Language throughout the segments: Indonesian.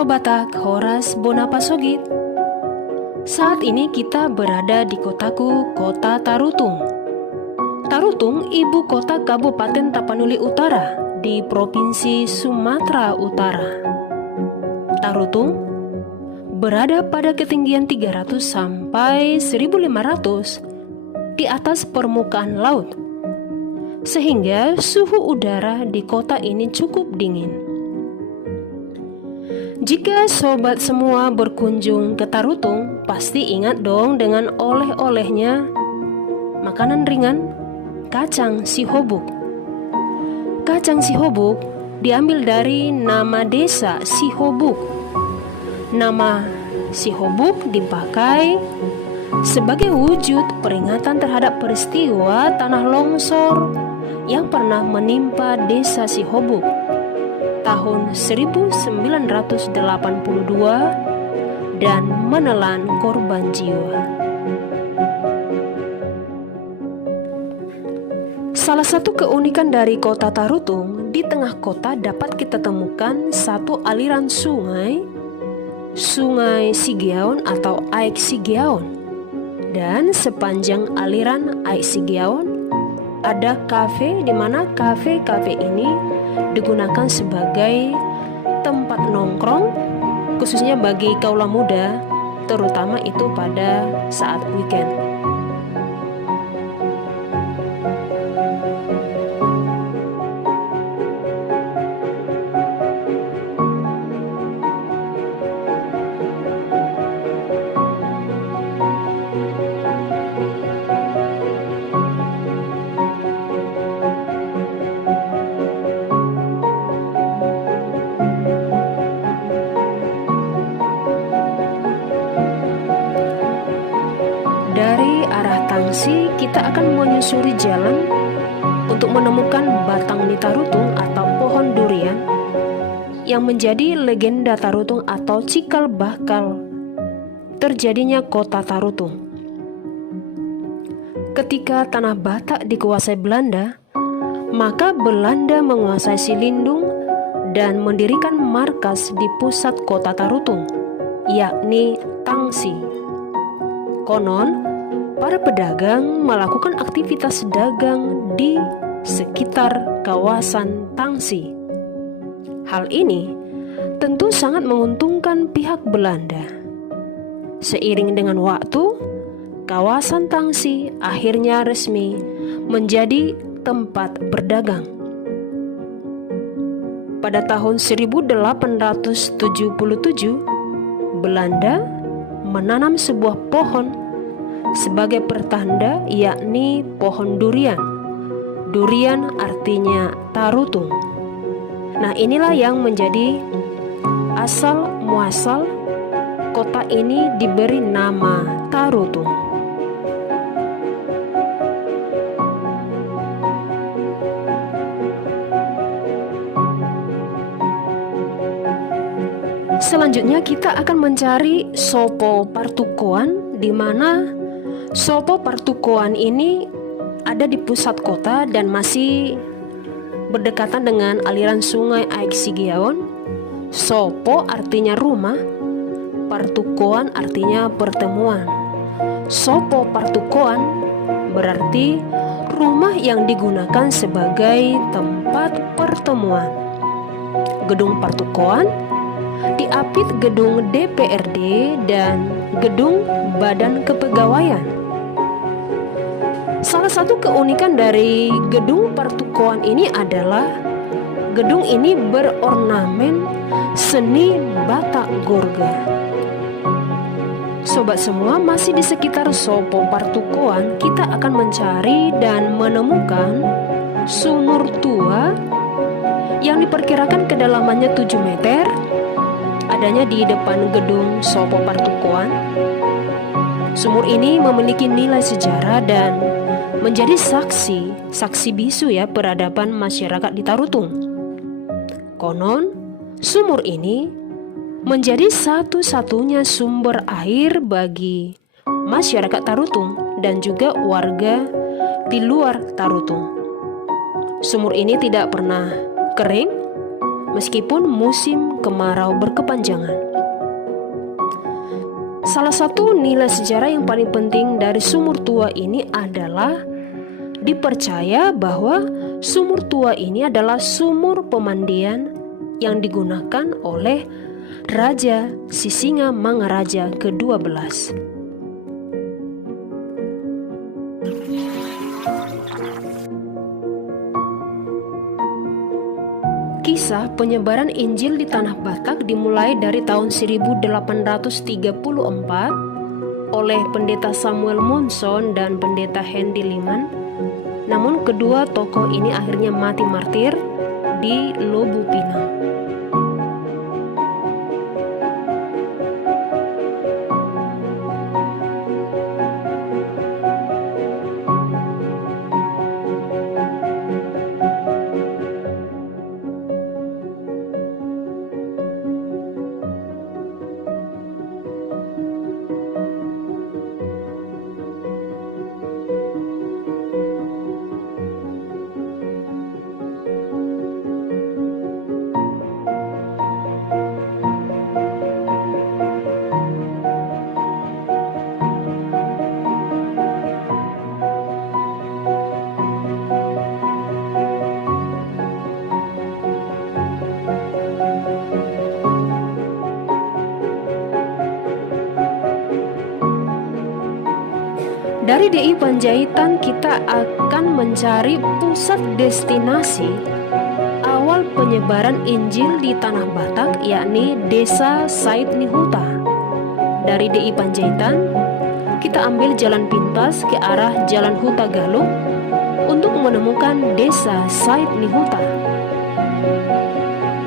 Mano Batak Horas Bonapasogit. Saat ini kita berada di kotaku, Kota Tarutung. Tarutung ibu kota Kabupaten Tapanuli Utara di Provinsi Sumatera Utara. Tarutung berada pada ketinggian 300 sampai 1500 di atas permukaan laut, sehingga suhu udara di kota ini cukup dingin. Jika sobat semua berkunjung ke Tarutung, pasti ingat dong dengan oleh-olehnya makanan ringan, kacang sihobuk. Kacang sihobuk diambil dari nama desa Sihobuk. Nama Sihobuk dipakai sebagai wujud peringatan terhadap peristiwa tanah longsor yang pernah menimpa desa Sihobuk tahun 1982 dan menelan korban jiwa. Salah satu keunikan dari kota Tarutung, di tengah kota dapat kita temukan satu aliran sungai, Sungai Sigeaon atau Aek Sigeaon. Dan sepanjang aliran Aek Sigeaon ada kafe, di mana kafe-kafe ini digunakan sebagai tempat nongkrong, khususnya bagi kaula muda, terutama itu pada saat weekend. Dari arah Tangsi, kita akan menyusuri jalan untuk menemukan batang Tarutung atau pohon durian yang menjadi legenda Tarutung atau cikal bakal terjadinya kota Tarutung. Ketika tanah Batak dikuasai Belanda, maka Belanda menguasai Silindung dan mendirikan markas di pusat kota Tarutung, yakni Tangsi. Konon, para pedagang melakukan aktivitas dagang di sekitar kawasan Tangsi. Hal ini tentu sangat menguntungkan pihak Belanda. Seiring dengan waktu, kawasan Tangsi akhirnya resmi menjadi tempat berdagang. Pada tahun 1877, Belanda menanam sebuah pohon sebagai pertanda, yakni pohon durian. Durian artinya Tarutung. Nah, inilah yang menjadi asal muasal kota ini diberi nama Tarutung. Selanjutnya kita akan mencari Sopo Partukoan, di mana Sopo Partukoan ini ada di pusat kota dan masih berdekatan dengan aliran sungai Aek Sigeaon. Sopo artinya rumah, Partukoan artinya pertemuan. Sopo Partukoan berarti rumah yang digunakan sebagai tempat pertemuan. Gedung Partukoan diapit gedung DPRD dan gedung Badan Kepegawaian. Salah satu keunikan dari gedung Partukoan ini adalah gedung ini berornamen seni Batak Gorga. Sobat semua, masih di sekitar Sopo Partukoan, kita akan mencari dan menemukan sumur tua yang diperkirakan kedalamannya 7 meter, adanya di depan gedung Sopo Partukoan. Sumur ini memiliki nilai sejarah dan menjadi saksi bisu ya peradaban masyarakat di Tarutung. Konon, sumur ini menjadi satu-satunya sumber air bagi masyarakat Tarutung dan juga warga di luar Tarutung. Sumur ini tidak pernah kering meskipun musim kemarau berkepanjangan. Salah satu nilai sejarah yang paling penting dari sumur tua ini adalah dipercaya bahwa sumur tua ini adalah sumur pemandian yang digunakan oleh Raja Sisinga Mangaraja ke-12. Kisah penyebaran Injil di Tanah Batak dimulai dari tahun 1834 oleh Pendeta Samuel Monson dan Pendeta Hendy Liman. Namun kedua tokoh ini akhirnya mati martir di Lobupina. Dari DI Panjaitan kita akan mencari pusat destinasi awal penyebaran Injil di Tanah Batak, yakni Desa Said Nihuta. Dari DI Panjaitan kita ambil jalan pintas ke arah Jalan Huta Galung untuk menemukan Desa Said Nihuta.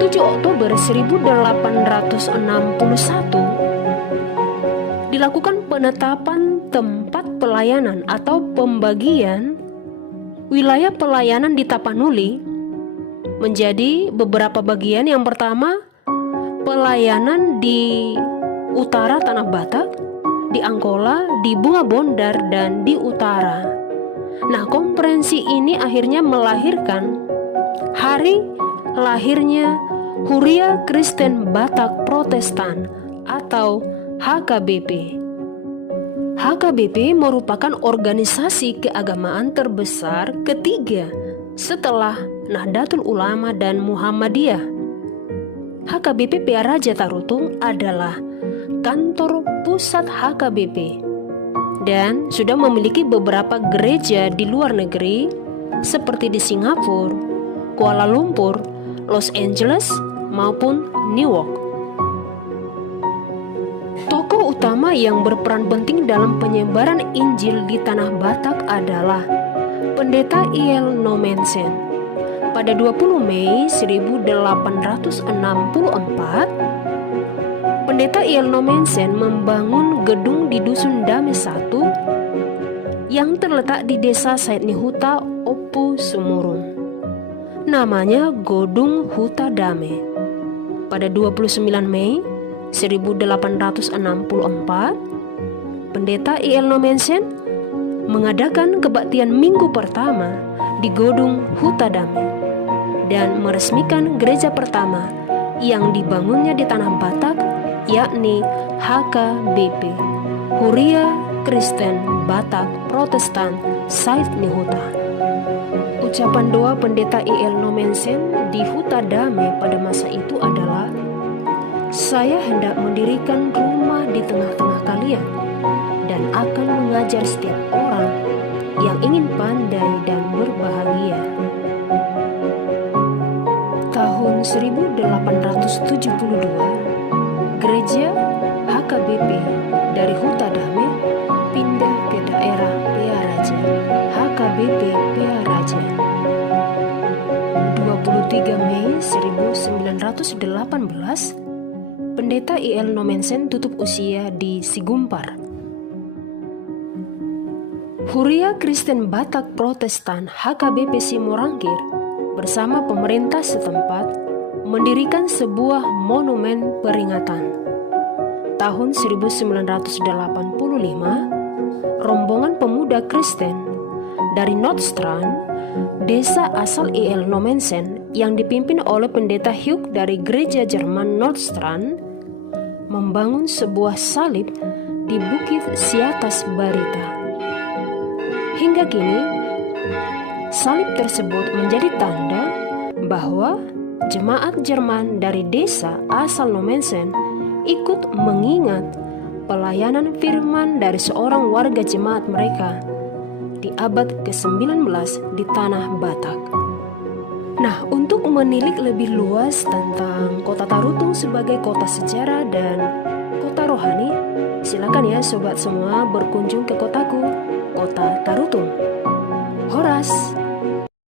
7 Oktober 1861 dilakukan penetapan tempat pelayanan atau pembagian wilayah pelayanan di Tapanuli menjadi beberapa bagian. Yang pertama, pelayanan di utara Tanah Batak, di Angkola, di Bunga Bondar, dan di utara. Nah, konferensi ini akhirnya melahirkan hari lahirnya Huria Kristen Batak Protestan atau HKBP. HKBP merupakan organisasi keagamaan terbesar ketiga setelah Nahdlatul Ulama dan Muhammadiyah. HKBP PA Raja Tarutung adalah kantor pusat HKBP dan sudah memiliki beberapa gereja di luar negeri seperti di Singapura, Kuala Lumpur, Los Angeles, maupun Newark. Tokoh utama yang berperan penting dalam penyebaran Injil di Tanah Batak adalah Pendeta I.L. Nommensen. Pada 20 Mei 1864, Pendeta I.L. Nommensen membangun gedung di Dusun Dame 1 yang terletak di Desa Said Nihuta, Opu Sumurun. Namanya Godung Huta Dame. Pada 29 Mei 1864, Pendeta I.L. Nommensen mengadakan kebaktian minggu pertama di Godung Huta Dame dan meresmikan gereja pertama yang dibangunnya di Tanah Batak, yakni HKBP, Huria Kristen Batak Protestan Said Nihuta. Ucapan doa Pendeta I.L. Nommensen di Huta Dame pada masa itu adalah, "Saya hendak mendirikan rumah di tengah-tengah kalian dan akan mengajar setiap orang yang ingin pandai dan berbahagia." Tahun 1872, gereja HKBP dari Huta Dame pindah ke daerah PA Raja, HKBP PA Raja. 23 Mei 1918, Pendeta I.L. Nommensen tutup usia di Sigumpar. Huria Kristen Batak Protestan HKBP Simorangkir bersama pemerintah setempat mendirikan sebuah monumen peringatan. Tahun 1985, rombongan pemuda Kristen dari Nordstrand, desa asal I.L. Nommensen yang dipimpin oleh pendeta Hugh dari gereja Jerman Nordstrand membangun sebuah salib di Bukit Siatas Barita. Hingga kini, salib tersebut menjadi tanda bahwa jemaat Jerman dari desa asal Nommensen ikut mengingat pelayanan firman dari seorang warga jemaat mereka di abad ke-19 di tanah Batak. Nah, untuk menilik lebih luas tentang kota Tarutung sebagai kota sejarah dan kota rohani, silakan ya sobat semua berkunjung ke kotaku, kota Tarutung. Horas.